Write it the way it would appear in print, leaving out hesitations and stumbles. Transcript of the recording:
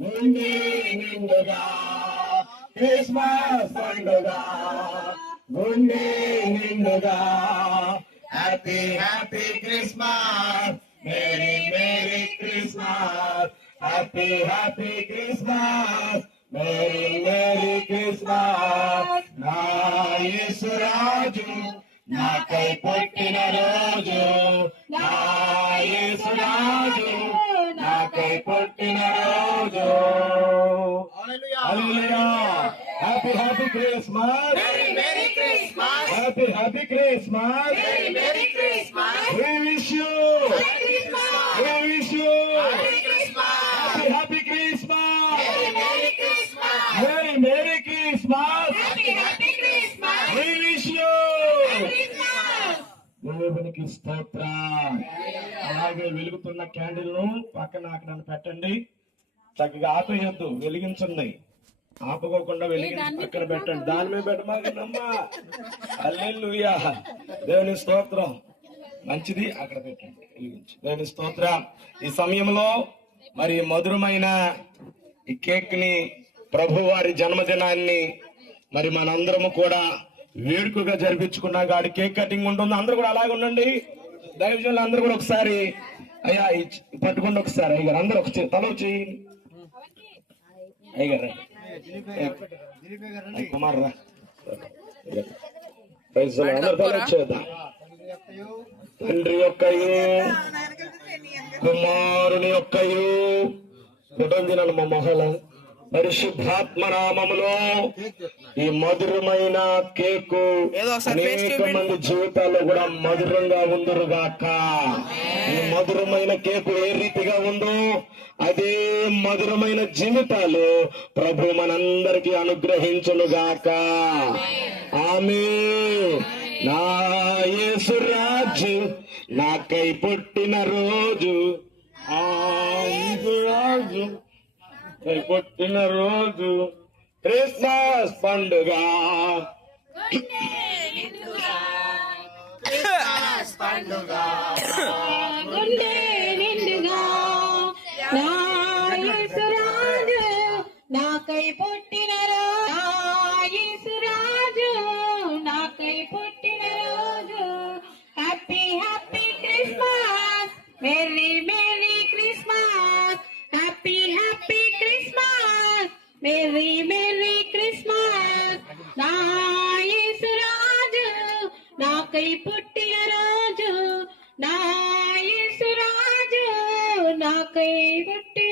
ఉండి నిండుగా క్రిస్మస్ పండుగ ఉండి నిండుగా happy happy Christmas merry merry Christmas happy happy Christmas merry merry Christmas నా యేసురాజు నాకై పుట్టిన రోజు నా యేసురాజు నాకై పుట్టిన రోజు హల్లెలూయా happy happy Christmas Merry Merry Christmas. Happy happy Christmas Merry Merry Christmas. we wish you Merry Christmas. we wish you Merry Christmas. happy happy Christmas Merry Merry Christmas. merry merry Christmas Happy Happy Christmas. we wish you Christmas. దేవునికి స్తోత్రం అలాగే వెలుగుతున్న candle ను పక్కన అక్కడ పెట్టండి చక్కగా ఆపేయొద్దు వెలిగించండి ఆపుకోకుండా వెలిగించి పక్కన పెట్టండి దాని మీద పెట్టమాకమ్మా హల్లెలూయా దేవుని స్తోత్రం మంచిది అక్కడ పెట్టండి వెలిగించి దేవుని స్తోత్రం ఈ సమయంలో మరి మధురమైన ఈ కేక్ ని ప్రభు వారి జన్మదినాన్ని మరి మనందరము కూడా వేడుకగా జరిపించుకున్నా గాడి కేక్ కటింగ్ ఉంటుంది అందరూ కూడా అలాగే ఉండండి దైవజనులు అందరూ కూడా ఒకసారి అయ్యా పట్టుకోండి ఒకసారి అయ్యారు అందరూ ఒక తల వచ్చి అయ్యారు కుమార్ రా అందరు తల వచ్చేద్దాం తండ్రి యొక్కయు కుమారుని యొక్కయు కుటుంబ దినాలు మా మహళ పరిశుద్ధాత్మ నామములో ఈ మధురమైన కేకు అనేక మంది జీవితాల్లో కూడా మధురంగా ఉందరుగాక ఈ మధురమైన కేకు ఏ రీతిగా ఉందో అదే మధురమైన జీవితాలు ప్రభు మనందరికి అనుగ్రహించునుగాక ఆమేన్ నా యేసురాజు నాకై పుట్టిన రోజు ఆ యేసురాజు పుట్టిన రోజు క్రిస్మస్ పండుగ Christmas పండుగ గుండె నిండుగా నా యేసురాజు నాకై పుట్టిన రోజు నా యేసురాజు నాకై పుట్టిన రోజు happy happy Christmas merry merry Christmas happy happy Christmas merry merry Christmas నా యేసురాజు నాకై పుట్టిన రోజు నా యేసురాజు నాకై పుట్టిన